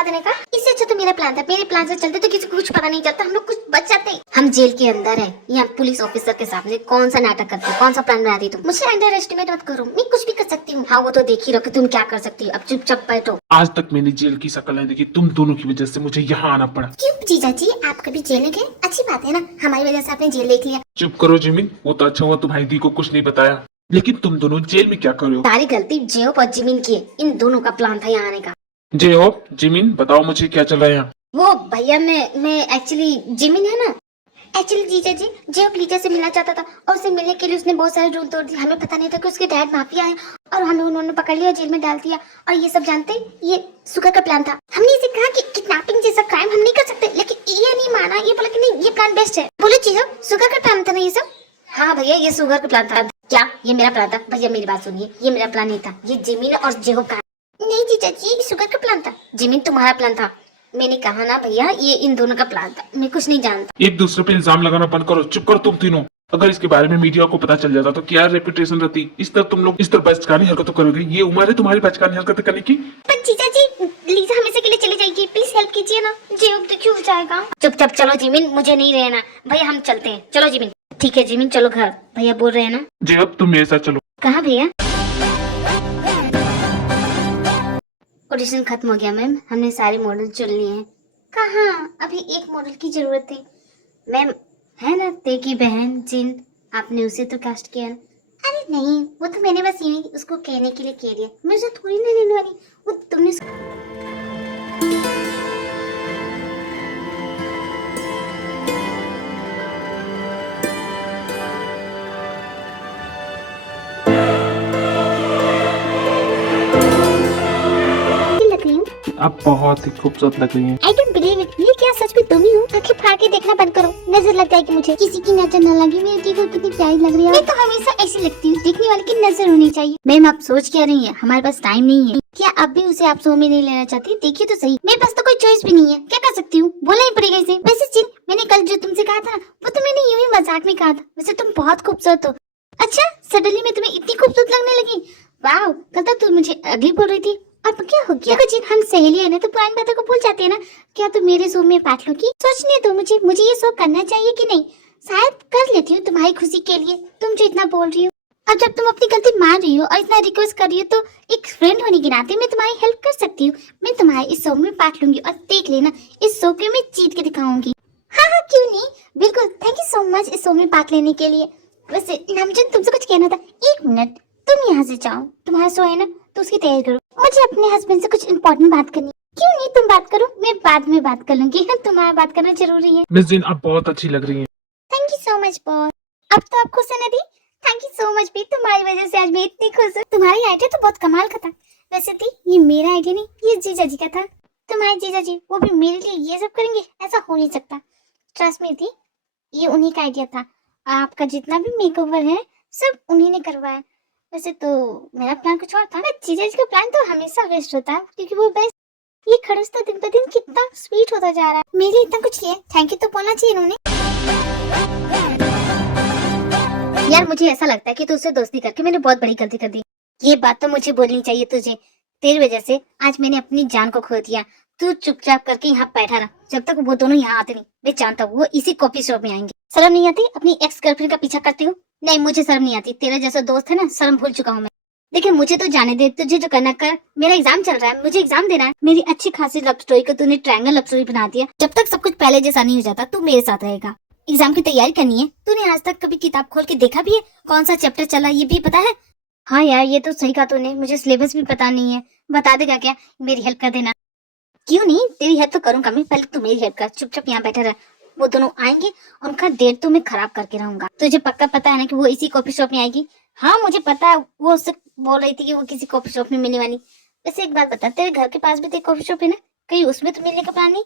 जला देने का। इससे अच्छा तो मेरा प्लान था, मेरे प्लान से चलते तो किसी को कुछ पता नहीं चलता, हम लोग कुछ बच जाते। हम जेल के अंदर है, यहाँ पुलिस ऑफिसर के सामने कौन सा नाटक करते, कौन सा प्लान बनाती तुम। मुझे अंडर एस्टिमेट मत करो, मैं कुछ भी कर सकती हूँ। हाँ वो तो देख ही रहो कि तुम क्या कर सकती हो। अब चुपचाप बैठो। आज तक मैंने जेल की शक्ल नहीं देखी, तुम दोनों की वजह से मुझे यहाँ आना पड़ा। क्यों जीजा जी, आप कभी जेल में गए? अच्छी बात है ना, हमारी वजह से आपने जेल देख लिया। चुप करो जिमिन, वो तो अच्छा हुआ तुम्हारी दी को कुछ नहीं बताया, लेकिन तुम दोनों जेल में क्या कर रहे हो? सारी गलती जेब और जिमिन की है, इन दोनों का प्लान था यहाँ आने का। जय हो जिमिन, बताओ मुझे क्या चल रहा है यहाँ? वो भैया मैं एक्चुअली जिमिन है ना, एक्चुअली जीजा जी जेब लीजा से मिलना चाहता था और उसे मिलने के लिए उसने बहुत सारे रूल तोड़ दिए। हमें पता नहीं था कि उसके डैड माफिया है और हमें उन्होंने पकड़ लिया और जेल में डाल दिया। और ये सब जानते ये सुगर का प्लान था। हमने इसे कहा कि किडनैपिंग जैसा क्राइम हम नहीं कर सकते, लेकिन ये नहीं माना। ये बोला कि नहीं ये प्लान बेस्ट है। बोलो जीजा, सुगर का प्लान था ना ये सब? हाँ भैया ये सुगर का प्लान था। क्या ये मेरा प्लान था? भैया मेरी बात सुनिए, ये मेरा प्लान नहीं था, ये जिमिन और जेहोब का। नहीं जीजा जी शुगर का प्लान था। जिमिन तुम्हारा प्लान था। मैंने कहा ना भैया ये इन दोनों का प्लान था, मैं कुछ नहीं जानता। एक दूसरे पे इल्जाम लगाना बंद करो, चुप करो तुम तीनों। अगर इसके बारे में मीडिया को पता चल जाता तो क्या रेपुटेशन रहती। इस तरह तुम लोग इस तरह बचकानी हरकतों करोगे, ये उम्र है तुम्हारी बचकानी हरकतें करने की। पर जीजा जी लीजा हमेशा के लिए चली जाएगी, प्लीज हेल्प कीजिए ना, जेब तो क्यों जाएगा। चुपचाप चलो जिमिन, मुझे नहीं रहना। भैया हम चलते हैं, चलो जिमिन। ठीक है जिमिन चलो घर, भैया बोल रहे हैं ना। जय अब तुम मेरे साथ चलो। कहाँ भैया? ऑडिशन खत्म हो गया मैम, हमने सारे मॉडल चुन लिए हैं। कहाँ? अभी एक मॉडल की जरूरत है मैम। है ना ते की बहन जिन, आपने उसे तो कास्ट किया ना? अरे नहीं वो तो मैंने बस यही उसको कहने के लिए कह दिया, मैं उसे थोड़ी ना लेने वाली। वो तुमने लग रही हूँ। आप बहुत ही खूबसूरत लग रही हैं। I don't believe it. ये क्या सच में तुम ही हो? आंखें फाड़ के देखना बंद करो, नजर लग जाएगी मुझे। किसी की नजर न लगे, मेरी देखो कितनी प्यारी लग रही है। मैं तो हमेशा ऐसी लगती हूँ, देखने वाले की नजर होनी चाहिए। मैम आप सोच क्या रही है, हमारे पास टाइम नहीं है क्या? अब भी उसे आप शो में नहीं लेना चाहती? देखिए तो सही, मेरे पास तो कोई चॉइस भी नहीं है, क्या कर सकती हूँ, बोलना ही पड़ेगा इसे। वैसे चिन मैंने कल जो तुमसे कहा था वो तो मैंने यूं ही मजाक में कहा था, वैसे तुम बहुत खूबसूरत हो। अच्छा सडनली मैं तुम्हें इतनी खूबसूरत लगने लगी? वाह, कल तक तुम मुझे अगली बोल रही थी, अब क्या हो गया? देखो जिन हम सहेली है ना तो पुरानी बातों को भूल जाते हैं ना। क्या तुम मेरे शो में पार्ट लोगी? सोचने दो मुझे ये शो करना चाहिए कि नहीं, शायद कर लेती हूँ तुम्हारी खुशी के लिए, तुम जो इतना बोल रही हो। अब जब तुम अपनी गलती मान रही हो और इतना रिक्वेस्ट कर रही हो तो एक फ्रेंड होने के नाते मैं तुम्हारी हेल्प कर सकती हूँ। मैं तुम्हारे इस शो में पार्ट लूंगी और देख लेना इस शो के मैं जीत के दिखाऊंगी। हाँ हाँ क्यों नहीं, बिल्कुल। थैंक यू सो मच इस शो में पार्ट लेने के लिए। वैसे नामजन तुमसे कुछ कहना था। एक मिनट, तुम यहाँ से जाओ, तुम्हारा शो है ना तो उसकी तैयारी करो, मुझे अपने हस्बैंड से कुछ इम्पोर्टेंट बात करनी। क्यों नहीं, तुम बात करो, मैं बाद में बात कर लूंगी। तुम्हारा बात करना जरूरी है। मिस जिन आप बहुत अच्छी लग रही हैं। Thank you so much boss. अब तो आप खुश है ना दी? थैंक यू सो मच भी, तुम्हारी वजह से आज मैं इतनी खुश हूँ। तुम्हारी आइडिया तो बहुत कमाल का था। वैसे दी ये मेरा आइडिया नहीं, ये जीजा जी का था। तुम्हारे जीजा जी वो भी मेरे लिए ये सब करेंगे, ऐसा हो नहीं सकता। ट्रस्ट मी दी, ये उन्हीं का आइडिया था। आपका जितना भी मेकओवर है सब उन्हीं ने करवाया। वैसे तो मेरा प्लान कुछ और था, पर जीजा जी का प्लान तो हमेशा बेस्ट होता है क्योंकि वो बेस्ट। ये खड़ूस तो दिन ब दिन कितना स्वीट होता जा रहा है। मेरे लिए इतना कुछ किया, थैंक यू तो बोलना चाहिए इन्होंने। यार मुझे ऐसा लगता है कि तू उससे दोस्ती करके मैंने बहुत बड़ी गलती कर दी। ये बात तो मुझे बोलनी चाहिए तुझे, तेरी वजह से आज मैंने अपनी जान को खो दिया। तू चुपचाप करके यहाँ बैठा रहा जब तक वो दोनों यहाँ आते नहीं। मैं जानता हूँ वो इसी कॉफी शॉप में आएंगे। शर्म नहीं आती अपनी एक्स गर्लफ्रेंड का पीछा करती हूँ? नहीं मुझे शर्म नहीं आती, तेरा जैसा दोस्त है ना, शर्म भूल चुका हूँ मैं। देखिए मुझे तो जाने दे, तुझे जो करना कर। मेरा एग्जाम चल रहा है, मुझे एग्जाम देना है। मेरी अच्छी खासी लव स्टोरी को तूने ट्रायंगल लव स्टोरी बना दिया। जब तक सब कुछ पहले जैसा नहीं हो जाता तू मेरे साथ रहेगा। एग्जाम की तैयारी करनी है, तूने आज तक कभी किताब खोल के देखा भी है कौन सा चैप्टर चला ये भी पता है? हाँ यार ये तो सही कहा तूने, मुझे सिलेबस भी पता नहीं है। बता देगा क्या? मेरी हेल्प कर देना। क्यों नहीं, तेरी हेल्प तो करूंगा मैं, पहले तू मेरी हेल्प कर। चुपचाप यहाँ बैठा रह, वो दोनों आएंगे उनका डेट तो मैं खराब करके रहूंगा। तुझे पक्का पता है ना कि वो इसी कॉफी शॉप में आएगी? हाँ मुझे पता है, वो उससे बोल रही थी कि वो किसी कॉफी शॉप में मिलने वाली। वैसे एक बात बता, तेरे घर के पास भी तो कॉफी शॉप है ना, कहीं उसमें तो मिलने का प्लान नहीं?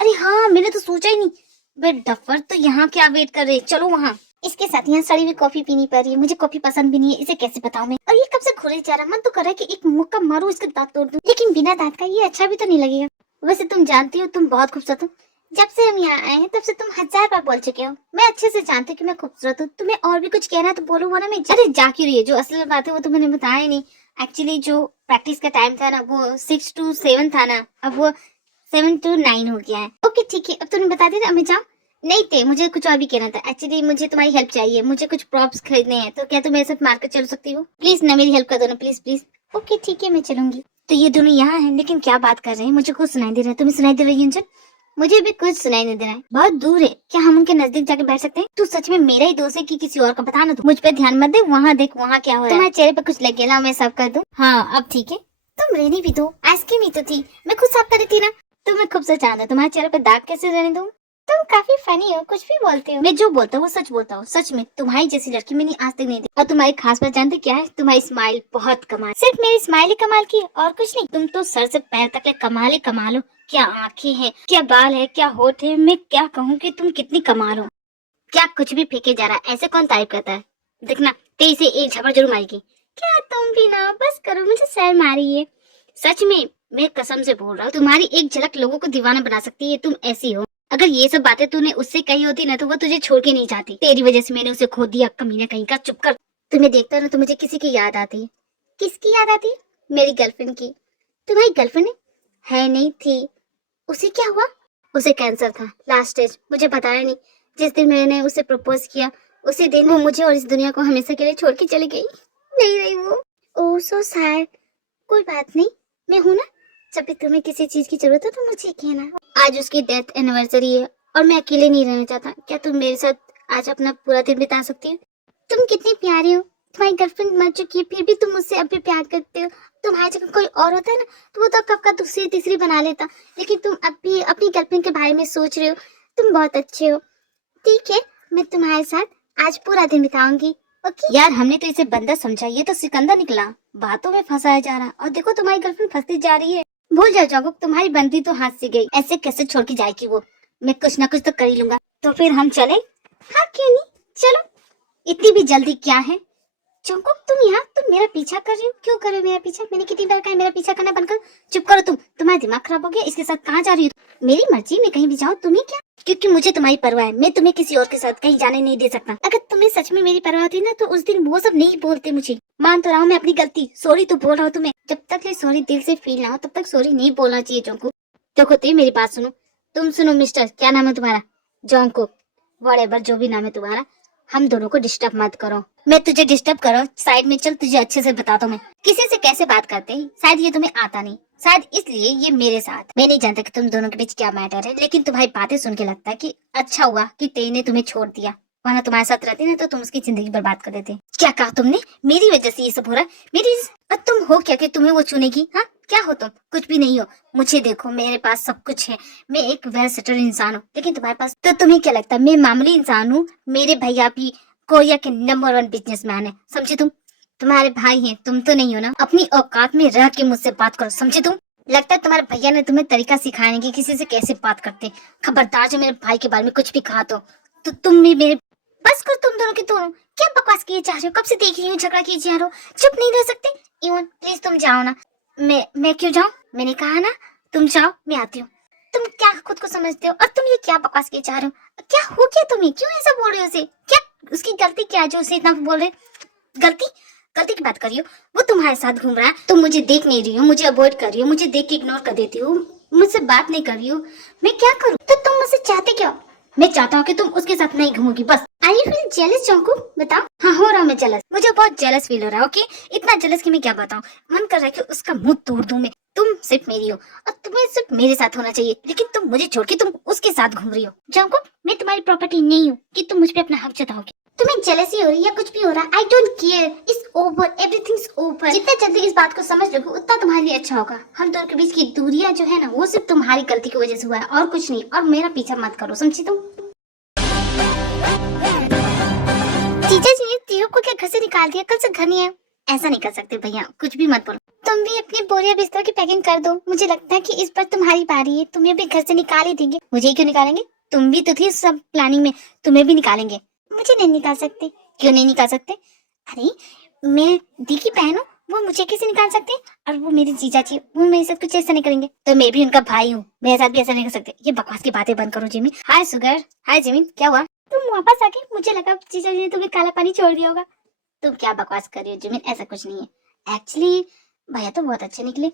अरे हाँ मैंने तो सोचा ही नहीं। बे डफर, तो यहाँ क्या वेट कर रहे, चलो वहाँ। इसके साथ यहाँ सड़ी हुई कॉफी पीनी पड़ रही है, मुझे कॉफी पसंद भी नहीं है, इसे कैसे बताऊं मैं? और ये कब से घुरे जा रहा, मन तो कर रहा है कि एक मुक्का मारूं इसके दांत तोड़ दूं, लेकिन बिना दांत का ये अच्छा भी तो नहीं लगेगा। वैसे तुम जानती हो तुम बहुत खूबसूरत हो, जब से हम यहाँ आए हैं तब से तुम 1000 बार बोल चुके हो। मैं अच्छे से जानती हूँ कि मैं खूबसूरत हूँ। तुम्हें और भी कुछ कहना है तो बोलो, वरना मैं अरे जा क्यों रही है। जो असल बात है वो तो मैंने बताया ही नहीं। एक्चुअली जो प्रैक्टिस का टाइम था ना वो 6 to 7 था ना, अब वो 7 to 9 हो गया है। ओके ठीक है, अब तुमने बता दिया ना, मैं जाऊँ? नहीं थे, मुझे कुछ और भी कहना था। एक्चुअली मुझे तुम्हारी हेल्प चाहिए, मुझे कुछ प्रॉप्स खरीदने हैं, तो क्या तुम मेरे साथ मार्केट चल सकती हो? प्लीज ना मेरी हेल्प कर दो ना, प्लीज प्लीज। ओके ठीक है, मैं चलूंगी। तो ये दोनों यहाँ हैं, लेकिन क्या बात कर रहे हैं? मुझे कुछ सुनाई दे रहा है। तुम्हें सुनाई दे रही है अंजन? मुझे भी कुछ सुनाई नहीं दे रहा है, बहुत दूर है। क्या हम उनके नजदीक जाके बैठ सकते हैं? तू सच में मेरा ही दोस्त है कि किसी और का? बता ना, तू मुझ पे ध्यान मत दे। वहाँ देख, वहाँ क्या हो रहा है। तुम्हारे चेहरे पे कुछ लग गया, मैं साफ कर दूं? हाँ अब ठीक है। तुम रहने भी दो, आइसक्रीम ही तो थी, मैं खुद साफ कर रही थी ना। तुम्हें खूब से जान दो, तुम्हारे चेहरे पे दाग कैसे रहने दूं? तुम काफी फनी हो, कुछ भी बोलते हो। मैं जो बोलता हूँ वो सच बोलता हूँ। सच में तुम्हारी जैसी लड़की मैंने आज तक नहीं देखी। और तुम्हारी खास बात जानते क्या है? तुम्हारी स्माइल बहुत कमाल। सिर्फ मेरी स्माइल ही कमाल की, और कुछ नहीं। तुम तो सर से पैर तक के कमाल ही कमाल हो। क्या आंखें हैं, क्या बाल है, क्या होठ है। मैं क्या कहूँ कि तुम कितनी कमाल हो। क्या कुछ भी फेंके जा रहा है? ऐसे कौन तारीफ करता है? देखना तेज से एक झपड़ जरूर मारेगी। क्या तुम भी ना बस करो, मुझे शर्म आ रही है। सच में मैं कसम से बोल रहा हूँ, तुम्हारी एक झलक लोगों को दीवाना बना सकती है। तुम ऐसी हो। अगर ये सब बातें तूने उससे कही होती ना तो वो तुझे छोड़ के नहीं जाती। तेरी वजह से मैंने उसे खो दिया। कमीना कहीं का, चुप कर। तुम्हें देखता ना तो मुझे किसी की याद आती है। किसकी याद आती है? मेरी गर्लफ्रेंड की। तुम्हारी गर्लफ्रेंड है? नहीं थी। उसे क्या हुआ? उसे कैंसर था, लास्ट स्टेज। मुझे बताया नहीं। जिस दिन मैंने उसे प्रपोज किया उसी दिन वो मुझे और इस दुनिया को हमेशा के लिए छोड़ के चली गई। नहीं रही वो। ओह सो सैड। कोई बात नहीं, मैं हूं ना। जब भी तुम्हें किसी चीज की जरूरत हो तो मुझे कहना। आज उसकी डेथ एनिवर्सरी है और मैं अकेले नहीं रहना चाहता। क्या तुम मेरे साथ आज अपना पूरा दिन बिता सकती हो? तुम कितनी प्यारी हो। तुम्हारी गर्लफ्रेंड मर चुकी है फिर भी तुम मुझसे अब भी प्यार करते हो। तुम्हारी जगह कोई और होता है ना तो वो तो कब का दूसरी तीसरी बना लेता, लेकिन तुम अब भी अपनी गर्लफ्रेंड के बारे में सोच रहे हो। तुम बहुत अच्छे हो। ठीक है, मैं तुम्हारे साथ आज पूरा दिन बिताऊंगी। ओके यार, हमने तो इसे बंदा समझा, ये तो सिकंदर निकला। बातों में फंसाया जा रहा। और देखो तुम्हारी गर्लफ्रेंड फंसती जा रही है। भूल जाओ जागो, तुम्हारी बंदी तो हाथ से गई। ऐसे कैसे छोड़ के जाएगी वो? मैं कुछ ना कुछ तो कर ही लूंगा। तो फिर हम चले? हाँ क्यों नहीं, चलो। इतनी भी जल्दी क्या है? चौंको, तुम मेरा पीछा कर रही हो? क्यों कर रहे हो मेरा पीछा? मैंने कितनी बार कहा मेरा पीछा करना बंद कर। चुप करो तुम। तुम्हारा दिमाग खराब हो गया? इसके साथ कहाँ जा रही हो? मेरी मर्जी, मैं कहीं भी जाऊँ, तुम्हें क्या? क्योंकि मुझे तुम्हारी परवाह है। मैं तुम्हें किसी और के साथ कहीं जाने नहीं दे सकता। अगर तुम्हें सच में मेरी परवाह थी ना तो उस दिन वो सब नहीं बोलते मुझे। मान तो रहा हूँ मैं अपनी गलती, सॉरी तो बोल रहा हूँ तुम्हें। जब तक ये सॉरी दिल से फील ना हो तब तक सॉरी नहीं बोलना चाहिए जोंको। देखो तुम मेरी बात सुनो। तुम सुनो मिस्टर, क्या नाम है तुम्हारा? जोंको, व्हाटएवर जो भी नाम है तुम्हारा। हम दोनों को डिस्टर्ब मत करो। मैं तुझे डिस्टर्ब करो? साइड में चल, तुझे अच्छे से बताता हूँ मैं किसी से कैसे बात करते हैं। शायद ये तुम्हें आता नहीं, शायद इसलिए ये मेरे साथ। मैं नहीं जानता कि तुम दोनों के बीच क्या मैटर है, लेकिन तुम्हारी बातें सुन के लगता है कि अच्छा हुआ कि तेई ने तुम्हें छोड़ दिया, वरना तुम्हारे साथ रहती ना तो तुम उसकी जिंदगी बर्बाद कर देते। क्या कहा तुमने? मेरी वजह से ये सब हो रहा है? मेरी और तुम हो क्या कि तुम्हें वो चुनेगी? हाँ क्या हो तुम? कुछ भी नहीं हो। मुझे देखो, मेरे पास सब कुछ है। मैं एक वेल सेटल इंसान हूँ, लेकिन तुम्हारे पास तो तुम्हें क्या लगता है मैं मामूली इंसान हूँ? मेरे भैया भी कोरिया के नंबर 1 बिजनेसमैन है, समझे तुम? तुम्हारे भाई हैं, तुम तो नहीं हो ना। अपनी औकात में रह के मुझसे बात करो, समझे तुम? लगता है तुम्हारे भैया ने तुम्हें तरीका सिखाने की किसी से कैसे बात करते। खबरदार जो मेरे भाई के बारे में कुछ भी कहा तो तुम भी मेरे। बस कर तुम दोनों की दोनों। क्या बकवास किए जा रहे हो? कब से देख रही हूँ झगड़ा किए जा रहे हो। चुप नहीं रह सकते? इवन प्लीज तुम जाओ ना। मैं क्यों जाऊँ? मैंने कहा ना तुम जाओ, मैं आती हूँ। तुम क्या खुद को समझते हो? और तुम ये क्या बकवास किए जा रहे हो? क्या हो गया तुम्हें? क्यों ऐसा बोल रहे हो उसे? क्या उसकी गलती क्या है जो उसे इतना बोल रहे? गलती गलती की बात कर रही हो? वो तुम्हारे साथ घूम रहा है, तुम मुझे देख नहीं रही हो, मुझे अवॉइड कर रही हो, मुझे देख के इग्नोर कर देती हो, मुझसे बात नहीं कर रही हो। मैं क्या करूं? तो तुम मुझसे चाहते क्या? मैं चाहता हूँ कि तुम उसके साथ नहीं घूमोगी, बस। आई यू फील जेलस जोंको? बताओ। हाँ हो रहा हूँ मैं जेलस। मुझे बहुत जेलस फील हो रहा है। ओके, इतना जेलस कि मैं क्या बताऊँ। मन कर रहा है कि उसका मुंह तोड़ दूं मैं। तुम सिर्फ मेरी हो और तुम्हें सिर्फ मेरे साथ होना चाहिए, लेकिन तुम मुझे छोड़ के तुम उसके साथ घूम रही हो। जोंको, मैं तुम्हारी प्रॉपर्टी नहीं हूँ कि तुम मुझ पे अपना हक जताओगे। तुम्हें जेलसी हो रही है या कुछ भी हो रहा है, I don't care. It's over, everything's over. जितना जल्दी इस बात को समझ लोगे उतना तुम्हारे लिए अच्छा होगा। हम दोनों के बीच की दूरियां जो है ना वो सिर्फ तुम्हारी गलती की वजह से हुआ है और कुछ नहीं। और मेरा पीछा मत करो, समझी तुम? जीजा जी ने तीनों को क्या घर से निकाल दिया? कल से घर नहीं है? ऐसा नहीं कर सकते भैया, कुछ भी मत बोलो। तुम भी अपनी बोरिया बिस्तर की पैकिंग कर दो। मुझे लगता है कि इस बार तुम्हारी बारी है। तुम्हें भी घर से निकाल ही देंगे। मुझे क्यों निकालेंगे? तुम भी तो थी सब प्लानिंग में, तुम्हें भी निकालेंगे। मुझे नहीं निकाल सकते। क्यों नहीं निकाल सकते? अरे मैं दी की बहन हूँ, वो मुझे कैसे निकाल सकते हैं? और वो मेरे जीजा जी, वो मेरे साथ कुछ ऐसा नहीं करेंगे। तो मैं भी उनका भाई हूँ, मेरे साथ भी ऐसा नहीं कर सकते। ये बकवास की बातें बंद करो जिमी। हाय सुगर। हाय जिमी, क्या हुआ? तुम वापस आके, मुझे लगा जीजा जी ने तुम्हें काला पानी छोड़ दिया होगा। तुम क्या बकवास कर रही हो जिमी? ऐसा कुछ नहीं है। एक्चुअली भैया तो बहुत अच्छे निकले,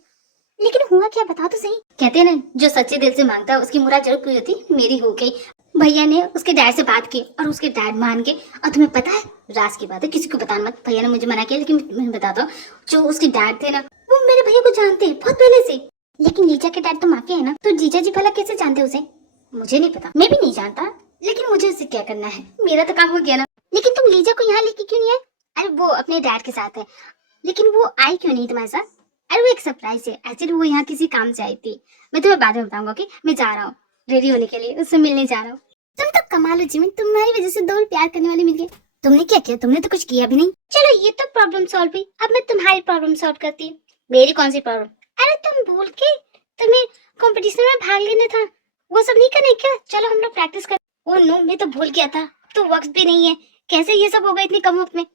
लेकिन हुआ क्या बताओ तो सही। कहते हैं ना, जो सच्चे दिल से मांगता है उसकी मुराद जरूर पूरी होती। मेरी हो गई। भैया ने उसके डैड से बात की और उसके डैड मान गए। और तुम्हें पता है, राज की बात है, किसी को बताना मत। भैया ने मुझे मना किया, लेकिन मैं बताता हूँ। जो उसके डैड थे ना, वो मेरे भैया को जानते हैं बहुत पहले से। लेकिन लीजा के डैड तो माँ के है ना, तो जीजा जी भला कैसे जानते उसे? मुझे नहीं पता, मैं भी नहीं जानता। लेकिन मुझे उससे क्या करना है, मेरा तो काम हो गया ना। लेकिन तुम लीजा को यहाँ लेके क्यों नहीं आए? अरे वो अपने डैड के साथ है, लेकिन वो आई क्यों नहीं तुम्हारे साथ? अरे वो एक सरप्राइज है। एक्चुअली वो यहाँ किसी काम से आई थी। मैं तुम्हें बाद में बताऊंगा। कि मैं जा रहा हूँ रेडी होने के लिए, उससे मिलने जा रहा हूँ। तुम तो कमाल हो जिमी, तुम्हारी वजह से 2 प्यार करने वाले मिल गए। तुमने क्या किया? तुमने तो कुछ किया भी नहीं। चलो ये तो प्रॉब्लम सॉल्व हुई। अब मैं तुम्हारी प्रॉब्लम सॉल्व करती हूँ। मेरी कौन सी प्रॉब्लम? अरे तुम भूल के तुम्हें कंपटीशन में भाग लेना था, वो सब नहीं करने क्या? चलो हम लोग प्रैक्टिस कर। ओह नो, मैं तो भूल गया था। तो वक्त भी नहीं है, कैसे ये सब होगा इतनी कम वक्त में?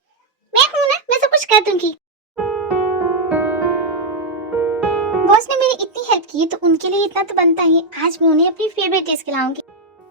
मैं हूँ ना, मैं सब कुछ कर दूंगी। बॉस ने मेरी इतनी हेल्प की है तो उनके लिए इतना तो बनता ही है। आज मैं उन्हें अपनी फेवरेट डिश खिलाऊंगी।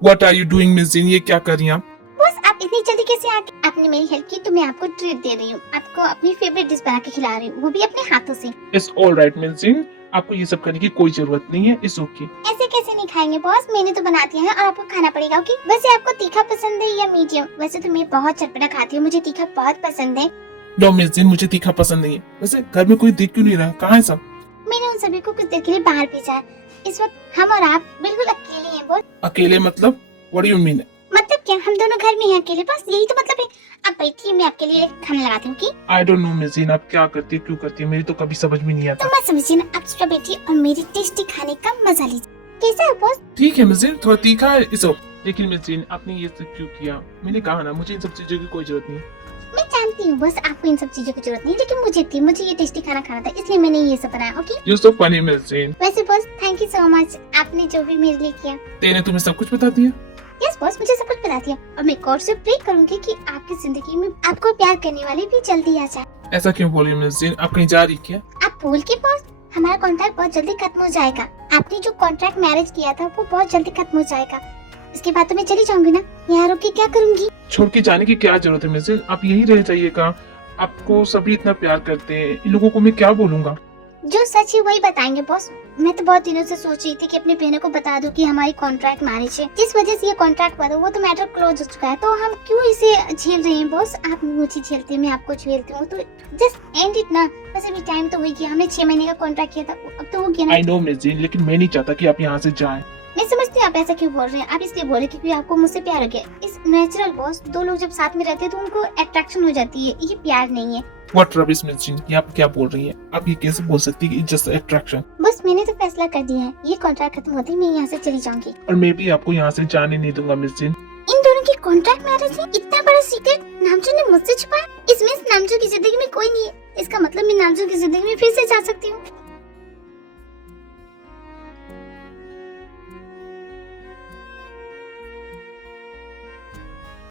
What are you doing, Miss Jin? ये क्या कर रही हैं आप? बॉस आप इतनी जल्दी कैसे आ गए? आपने मेरी हेल्प की तो मैं आपको ट्रीट दे रही हूँ। आपको अपनी फेवरेट डिश बना के खिला रही हूँ, वो भी अपने हाथों से। It's all right, Miss Jin. आपको ये सब करने की कोई जरूरत नहीं है। It's okay. ऐसे कैसे नहीं खाएंगे बॉस? मैंने तो बना दिया है और आपको खाना पड़ेगा। ओके? वैसे आपको तीखा पसंद है या मीडियम? वैसे तो मैं बहुत चटपटा खाती हूँ, मुझे तीखा बहुत पसंद है। No, Miss Jin, मुझे तीखा पसंद नहीं है। वैसे घर में कोई देख क्यों नहीं रहा? कहाँ है सब? मैंने उन सभी को कुछ देर के लिए बाहर भेजा है। इस वक्त हम और आप बिल्कुल अकेले हैं बॉस। अकेले मतलब? What do you mean? मतलब क्या, हम दोनों घर में हैं अकेले, बस यही तो मतलब है। अब बैठिए, मैं आपके लिए खाना लगाती हूँ। की I don't know, Miss Jin, आप क्या करती है, क्यों करती है, मेरी तो कभी समझ में नहीं आता। तो मत समझिए ना, आप चुपचाप बैठिए और मेरी टेस्टी खाने का मजा लीजिए। कैसा है बॉस? ठीक है मिस जिन, थोड़ा तीखा है। इस लेकिन मिस जिन, आपने ये सब क्यों किया? मैंने कहा ना, मुझे इन सब चीजों की कोई जरूरत नहीं। मैं जानती हूँ बस, आपको इन सब चीजों की जरूरत नहीं, लेकिन मुझे थी। मुझे ये टेस्टी खाना खाना था, इसलिए मैंने ये सब बनाया। Okay? You're so funny, miss Jin. वैसे boss thank you so much, आपने जो भी मेरे लिए किया। तेने तुम्हें सब कुछ बता दिया? यस बॉस, मुझे सब कुछ बता दिया और मैं गॉड से प्रे करूंगी कि आपकी जिंदगी में आपको प्यार करने वाले भी जल्दी आ जाए। ऐसा क्यों बोली मिस जिन? आप कहीं जा रही क्या? आप भूल के बॉस, हमारा कॉन्ट्रैक्ट बहुत जल्दी खत्म हो जाएगा। आपने जो कॉन्ट्रैक्ट मैरिज किया था वो बहुत जल्दी खत्म हो जाएगा। इसके बाद तो मैं चली जाऊंगी ना, यहाँ रुक के क्या करूंगी? छोड़ के जाने की क्या जरूरत है मिस जिन? आप यहीं रह जाइएगा। आपको सभी इतना प्यार करते हैं, इन लोगों को मैं क्या बोलूंगा? जो सच है वही बताएंगे बॉस। मैं तो बहुत दिनों से सोच रही थी कि अपनी बहनों को बता दूं कि हमारी कॉन्ट्रैक्ट मैरिज है। जिस वजह से ये कॉन्ट्रैक्ट हुआ था वो तो मैटर क्लोज हो चुका है, तो हम क्यों इसे झेल रहे हैं बॉस? आप मुझे झेलते हैं, मैं आपको झेलती हूँ, तो जस्ट एंड इट ना। बस अभी टाइम तो हो गया, हमने 6 महीने का कॉन्ट्रैक्ट किया था, अब तो हो गया ना। आई नो मिस जिन, लेकिन मैं नहीं चाहता कि आप यहाँ से जाएं। मैं समझती हूँ आप ऐसा क्यों बोल रहे हैं। आप इसलिए बोल रहे क्योंकि आपको मुझसे प्यार हो गया। इस नेचुरल बॉस, 2 लोग जब साथ में रहते हैं तो उनको अट्रैक्शन हो जाती है, ये प्यार नहीं है। What rubbish, मिस जिन? ये आप क्या बोल रही हैं? आप ये कैसे बोल सकती है कि जस्ट अट्रैक्शन? बस मैंने तो फैसला कर दिया है, ये कॉन्ट्रैक्ट खत्म होते ही मैं यहाँ से चली जाऊंगी। और मैं भी आपको यहाँ से जाने नहीं दूंगा मिस जिन। इन दोनों की कॉन्ट्रैक्ट मैरिज है, इतना बड़ा सीक्रेट नामचू ने मुझसे छुपाया। इसमें नामचू की जिंदगी में कोई नहीं है, इसका मतलब मैं नामचू की जिंदगी में फिर से जा सकती हूँ।